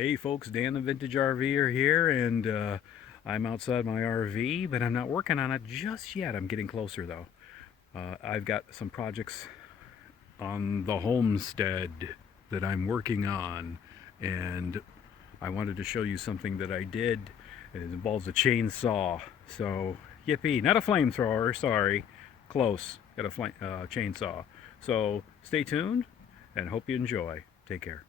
Hey folks, Dan the Vintage RV'er here, and I'm outside my RV, but I'm not working on it just yet. I'm getting closer though. I've got some projects on the homestead that I'm working on, and I wanted to show you something that I did. It involves a chainsaw. So, yippee, not a flamethrower, sorry. Close, got a chainsaw. So, stay tuned, and hope you enjoy. Take care.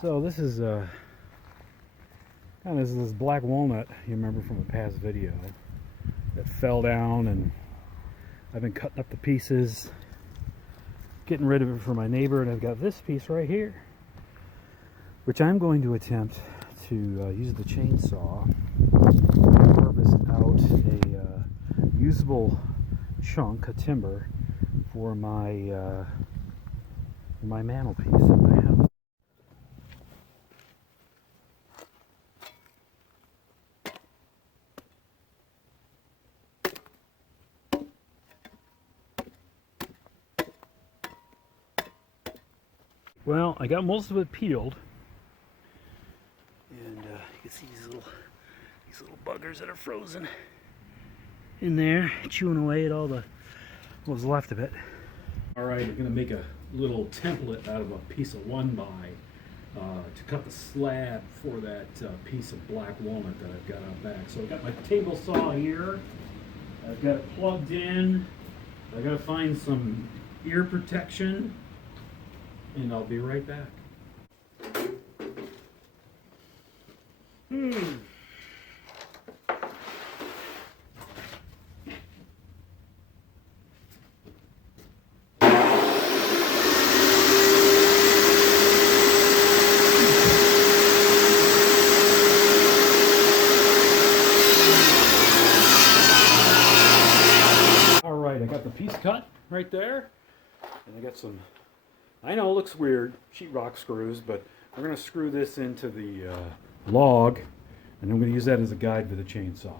So this is kind of this black walnut you remember from a past video that fell down, and I've been cutting up the pieces, getting rid of it for my neighbor, and I've got this piece right here, which I'm going to attempt to use the chainsaw to harvest out a usable chunk of timber for my mantelpiece in my house. Well, I got most of it peeled, and you can see these little buggers that are frozen in there, chewing away at all the what's left of it. All right, I'm gonna make a little template out of a piece of 1x to cut the slab for that piece of black walnut that I've got out back. So I've got my table saw here. I've got it plugged in. I gotta find some ear protection, and I'll be right back. All right, I got the piece cut right there, and I got some, I know it looks weird, sheetrock screws, but we're going to screw this into the log, and I'm going to use that as a guide for the chainsaw.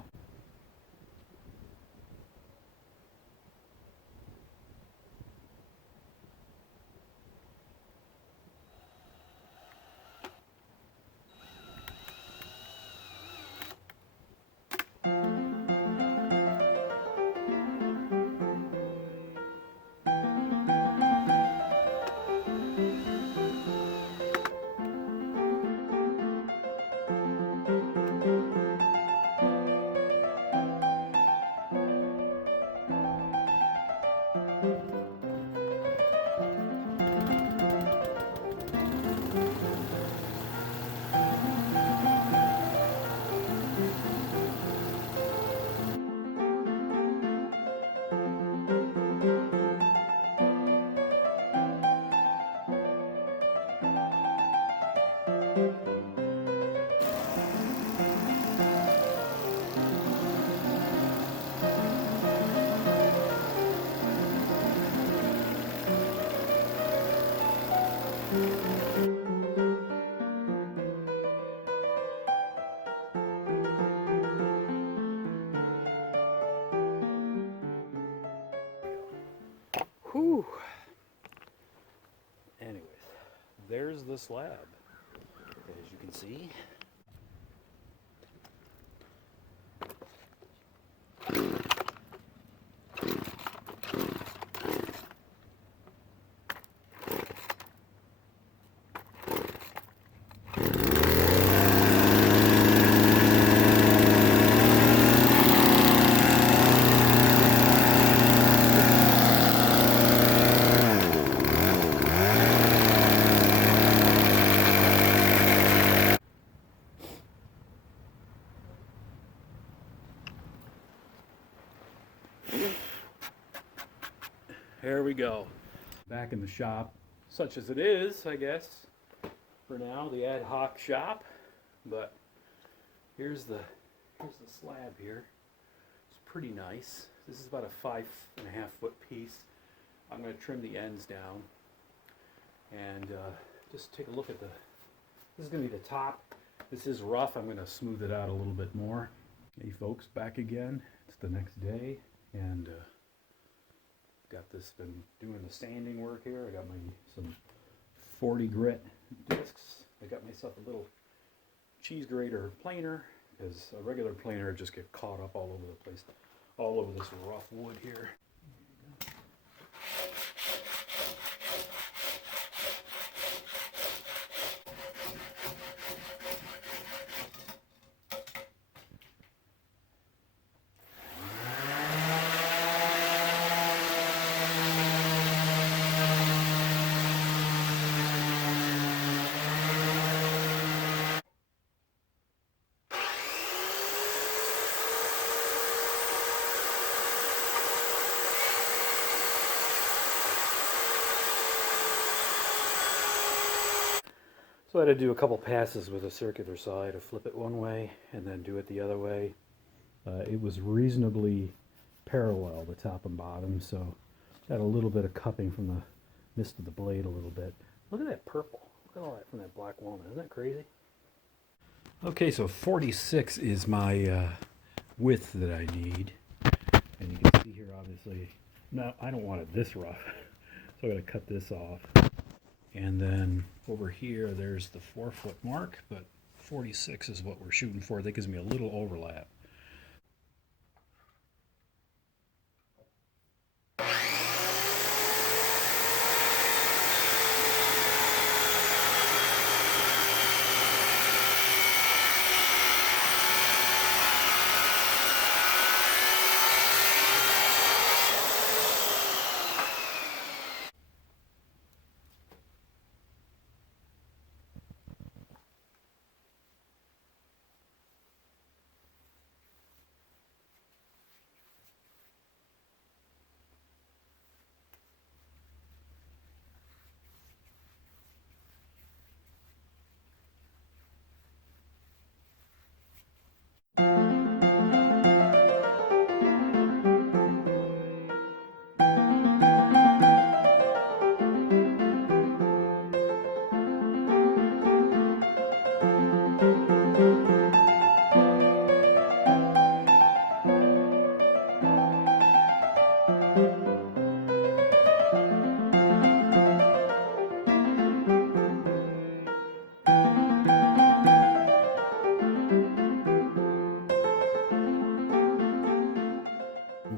Whew. Anyways, there's the slab, as you can see. There we go. Back in the shop, such as it is, I guess, for now, the ad hoc shop. But here's the slab here. It's pretty nice. This is about a 5.5 foot piece. I'm going to trim the ends down, and just take a look at the, this is going to be the top. This is rough. I'm going to smooth it out a little bit more. Hey folks, back again. It's the next day, and got this, been doing the sanding work here. I got some 40 grit discs. I got myself a little cheese grater planer, because a regular planer just get caught up all over the place, all over this rough wood here. So I had to do a couple passes with a circular saw. I had to flip it one way and then do it the other way. It was reasonably parallel, the top and bottom, so got a little bit of cupping from the mist of the blade a little bit. Look at that purple. Look at all that from that black walnut. Isn't that crazy? Okay, so 46 is my width that I need. And you can see here, obviously, no, I don't want it this rough. So I'm going to cut this off. And then over here, there's the 4-foot mark, but 46 is what we're shooting for. That gives me a little overlap.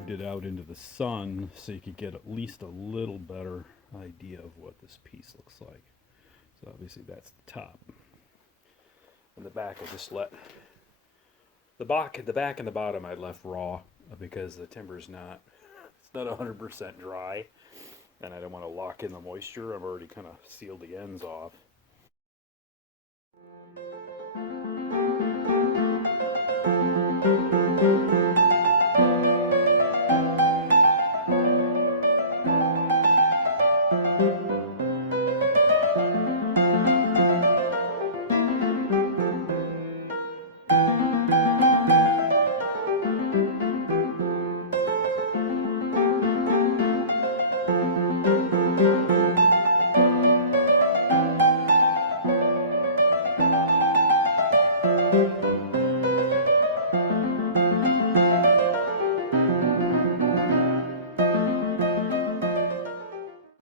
It out into the sun so you could get at least a little better idea of what this piece looks like. So obviously that's the top. And the back I just let the back and the bottom I left raw because the timber's not, it's not 100% dry, and I don't want to lock in the moisture. I've already kind of sealed the ends off.